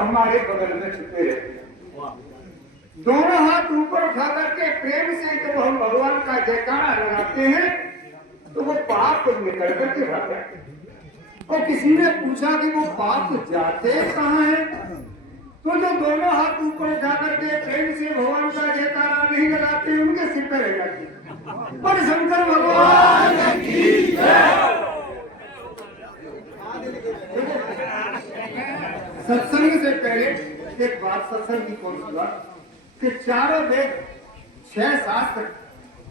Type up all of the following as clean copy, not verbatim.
हमारे बगल में छुपे रहते हैं। दोनों हाथ ऊपर उठा करके प्रेम से जब हम भगवान का जयकारा लगाते हैं तो वो पाप निकल करके भाग जाते हैं। और किसी ने पूछा कि वो पाप जाते कहाँ हैं? तो जो दोनों हाथ ऊपर उठा करके प्रेम से भगवान का जयकारा नहीं लगाते उनके सिर पर रह जाते हैं। पर शंकर भगवान की जय। सत्संग से पहले एक बात सत्संग की कौन सी बात कि चारों वेद, 6 शास्त्र,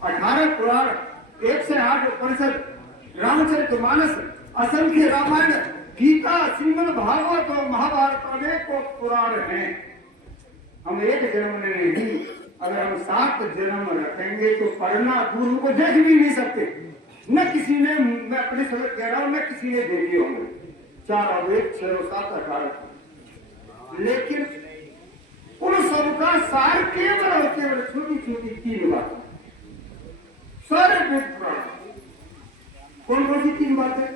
18 पुराण, 1 से 8 उपनिषद, रामचरितमानस, असंख्य रामायण, गीता, श्रीमद् भागवत और महाभारत अनेकों पुराण हैं। हम एक जन्म में नहीं, अगर हम 7 जन्म रखेंगे तो पढ़ना दूर को देख भी नहीं सकते। न किसी ने, मैं अपने समय कह रहा हूं, न किसी ने देखे होंगे 4 वेद, 6 और 7, 18। लेकिन उन सबका सार केवल और केवल छोटी छोटी 3 बातें। सारे वेद पुराण कौन कौन सी 3 बातें?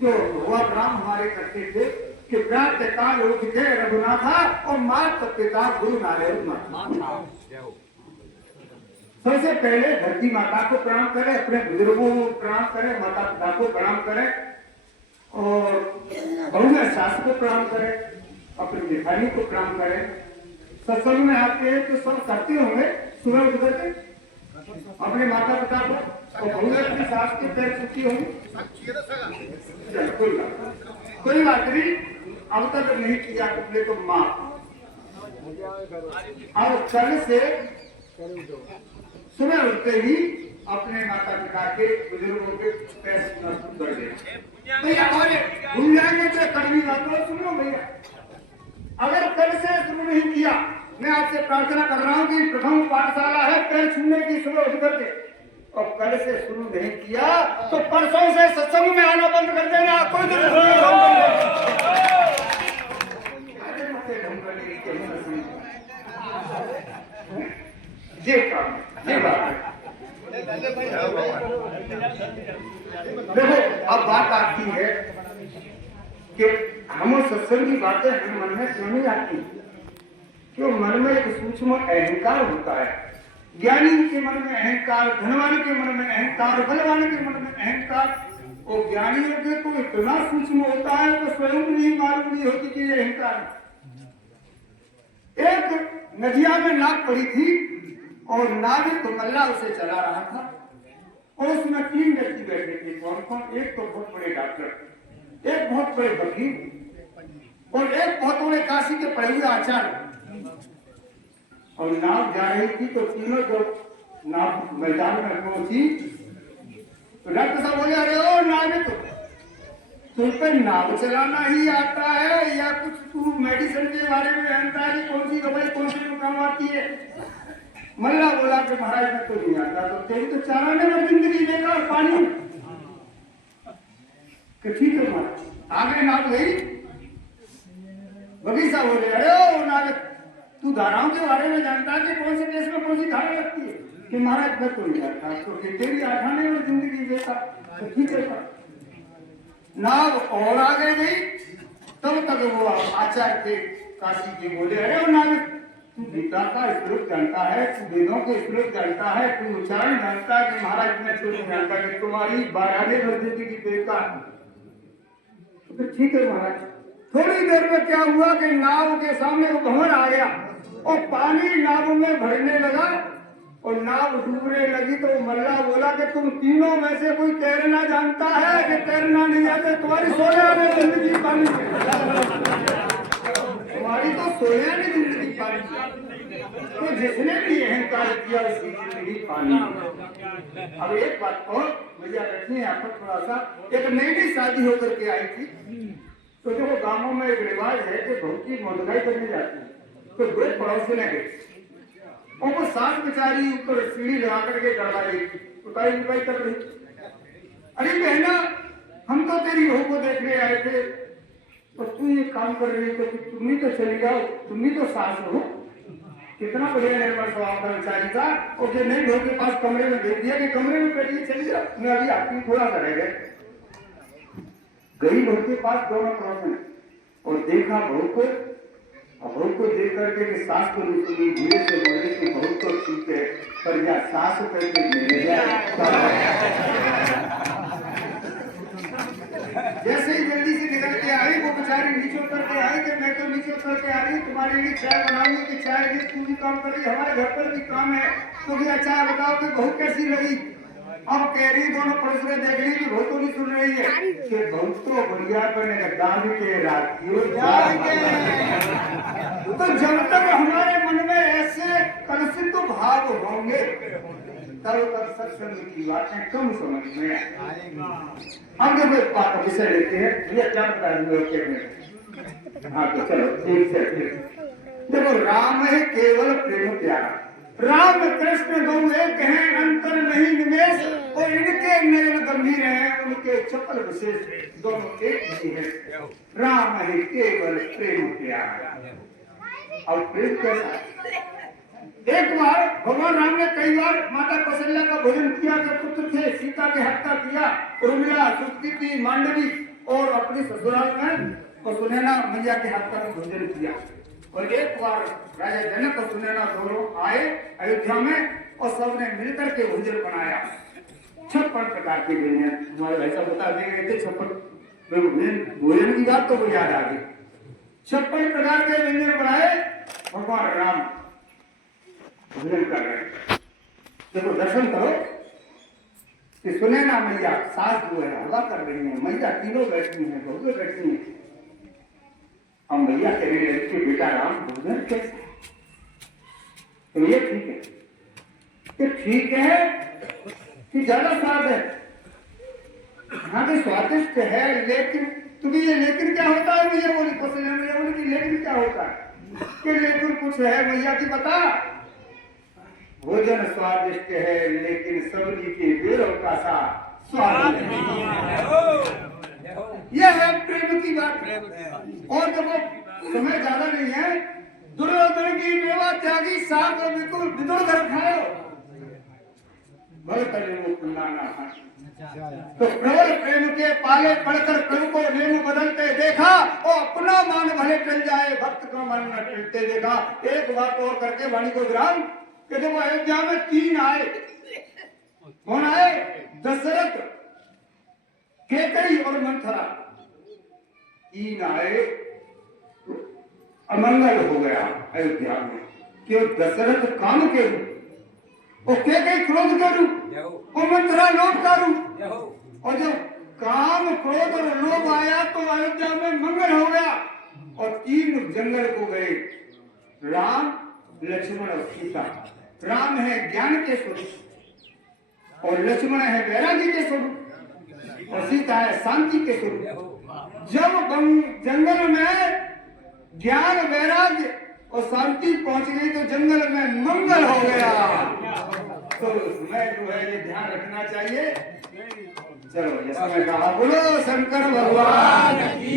जो भगवान राम हमारे करते थे कि प्रातः काल उठ के रघुनाथा और माता पिता गुरु नारायण माता। सबसे पहले धरती माता को प्रणाम करें, अपने बुजुर्गों को प्रणाम करें, माता पिता को प्रणाम करें और बहु सास को प्रणाम करें, अपने जेठानी को प्रणाम करें। सत्संग में आते हैं तो सब करते होंगे सुबह उठ करके अपने माता पिता को और बहु अपनी सास के पैर छूती होंगी। कोई बात नहीं, अब तक नहीं किया तुमने तो माँ। अब कल से सुबह उठते ही अपने माता पिता के बुजुर्गों के पैर छूना शुरू कर देना। भैया हमारे भूल जाएंगे तो कड़वी बात सुनो भैया। अगर कल से शुरू नहीं किया, मैं आपसे प्रार्थना कर रहा हूं कि प्रथम पाठशाला है पैर छूने की सुबह उठ करके, और कल से शुरू नहीं किया तो परसों से सत्संग में आना बंद कर देना। कोई ये काम ये बात देखो। अब बात आती है कि हम सत्संग की बातें हम मन में क्यों नहीं आती? क्यों? मन में एक सूक्ष्म अहंकार होता है। ज्ञानी के मन में अहंकार, धनवान के मन में अहंकार, बलवान के मन में अहंकार। और ज्ञानियों के तो इतना सूक्ष्म होता है तो स्वयं नहीं मालूम नहीं होती कि ये अहंकार। एक नदिया में नाव पड़ी थी और नाविक मल्ला उसे चला रहा था और उसमें 3 व्यक्ति बैठे थे। कौन कौन? एक तो बहुत बड़े डॉक्टर, एक बहुत बड़े वकील और एक बहुत बड़े काशी के पढ़े हुए आचार्य। और नाव जा रही थी तो तीनों जब नाव मैदान में पहुंची तो डॉक्टर साहब बोले, अरे ओ नाविक, तुम पे नाव चलाना ही आता है या कुछ तू मेडिसिन के बारे में जानता है कि कौन सी दवाई कौन से काम आती है? मल्ला बोला कि महाराज में तो नहीं आता। तो तेरी तो चाराने में जिंदगी बेकार पानी। ठीक है महाराज, आगे नाव गई। वकील साहब बोले, अरे ओ नाविक, तू धाराओं के बारे में जानता है कि कौन से केस में कौन सी धारा लगती है? कि महाराज मैं तो नहीं जानता। तो तेरी आठाने में जिंदगी बेकार। तो ठीक है। नाव और आगे गई, तब तक वो आचार्य थे काशी के बोले, अरे वो नाविक, तू गीता का श्लोक जानता है, तू वेदों के श्लोक जानता है, तू उच्चारण जानता है कि महाराज मैं तो नहीं जानता कि तुम्हारी 12वें वर्ष की बेकार। तो ठीक है महाराज। थोड़ी देर में क्या हुआ कि नाव के सामने वो भंवर आ गया और पानी नाव में भरने लगा और नाव डूबने लगी। तो मल्ला बोला कि तुम तीनों में से कोई तैरना जानता है कि तैरना नहीं आता? तुम्हारी सोया में जिंदगी पानी, तुम्हारी तो सोया में जिंदगी पानी। तो जिसने भी अहंकार किया उसकी जिंदगी पानी। अब एक बात और भैया रखनी है आपको थोड़ा सा। एक नई शादी होकर के आई थी तो जो गांवों में एक रिवाज है कि बहू की मोदगाई करने जाती है। तो दो पड़ोसी ने गए और वो सास बेचारी ऊपर सीढ़ी लगा करके डरा रही थी, उताई उताई कर रही। अरे बहना, हम तो तेरी बहू को देखने आए थे तो तू ये काम कर रही तो तुम ही तो चली जाओ, तुम ही तो सास हो। कितना बढ़िया निर्माण स्वभाव था बेचारी का। और जो नहीं बहू के पास कमरे में भेज दिया कि कमरे में बैठिए, चली जाओ, मैं अभी आपकी थोड़ा सा रह गए। गई बहू के पास दोनों पड़ोस में और देखा बहू को बहुत को देख करके कि सास को नहीं सुनी धीरे से बोले कि बहुत तो ठीक है पर या सास करके मिल जाए। जैसे ही जल्दी से निकल के आई वो बेचारी नीचे उतर के आई कि मैं तो नीचे उतर के आ रही तुम्हारे लिए चाय बनाऊंगी कि चाय भी तू भी काम कर रही हमारे घर पर भी काम है तो भैया चाय बताओ कि बहू कैसी लगी। अब कह रही दोनों पड़ोस में देख रही कि बहुत तो नहीं सुन रही है कि बहुत तो बढ़िया बनेगा दाल के राखियों तो जब तक हमारे मन में ऐसे कलुषित भाव होंगे तब तक सत्संग की बातें कम समझ में आएंगी। हम जब एक बात विषय लेते हैं भैया क्या बता रहे हो। हाँ तो चलो ठीक से देखो राम है केवल प्रेम प्यारा राम कृष्ण दो एक हैं अंतर नहीं निवेश और इनके नयन गंभीर हैं उनके चपल विशेष दोनों एक ही है। राम है केवल प्रेम प्यारा। और प्रेम कैसा एक बार भगवान राम ने कई बार माता कौशल्या का भोजन किया जो पुत्र थे सीता की हत्या किया उर्मिला सुकृति मांडवी और अपने ससुराल में सुनैना मैया की हत्या का भोजन किया। और एक बार राजा जनक और सुनैना दोनों आए अयोध्या में और सबने मिलकर के भोजन बनाया 56 प्रकार के व्यंजन हमारे ऐसा बता दिए गए थे 56 भोजन की बात तो वो याद आ गई 56 प्रकार के व्यंजन बनाए भगवान राम भोजन कर रहे हैं। देखो दर्शन करो कि सुनैना मैया सास जो है हवा कर रही है मैया तीनों बैठी है बहुएं बैठी है और मैया कहने लगी कि बेटा राम भोजन कैसे तो ये ठीक है कि ठीक है कि ज्यादा स्वाद है हाँ तो स्वादिष्ट है लेकिन तुम्हें ये लेकिन क्या होता है मैया बोली कौशल्या मैया बोली कि लेकिन क्या होता है कि लेकिन कुछ है मैया की बता। भोजन स्वादिष्ट है लेकिन सब्जी के बेरों का सा स्वाद नहीं है। यह है प्रेम की बात। और जब समय ज्यादा नहीं है दुर्योधन की मेवा त्यागी साग और बिल्कुल विदुर घर खाओ भले करे वो कुंडाना तो प्रबल प्रेम के पाले पड़कर प्रभु को रेणु बदलते देखा और अपना मान भले टल जाए भक्त का मन न टलते देखा। एक बात और करके वाणी को विराम कि देखो अयोध्या में 3 आए कौन आए दशरथ केकई और मंथरा 3 आए अमंगल हो गया अयोध्या में कि दशरथ काम के रूप और केकई क्रोध के रूप और मंथरा लोभ का रूप और जब काम क्रोध और लोभ आया तो अयोध्या में मंगल हो गया और 3 जंगल को गए राम लक्ष्मण और सीता। राम है ज्ञान के स्वरूप और लक्ष्मण है वैराग्य के स्वरूप और सीता है शांति के स्वरूप। जब जंगल में ज्ञान वैराग्य और शांति पहुंच गई तो जंगल में मंगल हो गया। तो उसमें जो है ये ध्यान रखना चाहिए। चलो ये समय कहा बोलो शंकर भगवान की।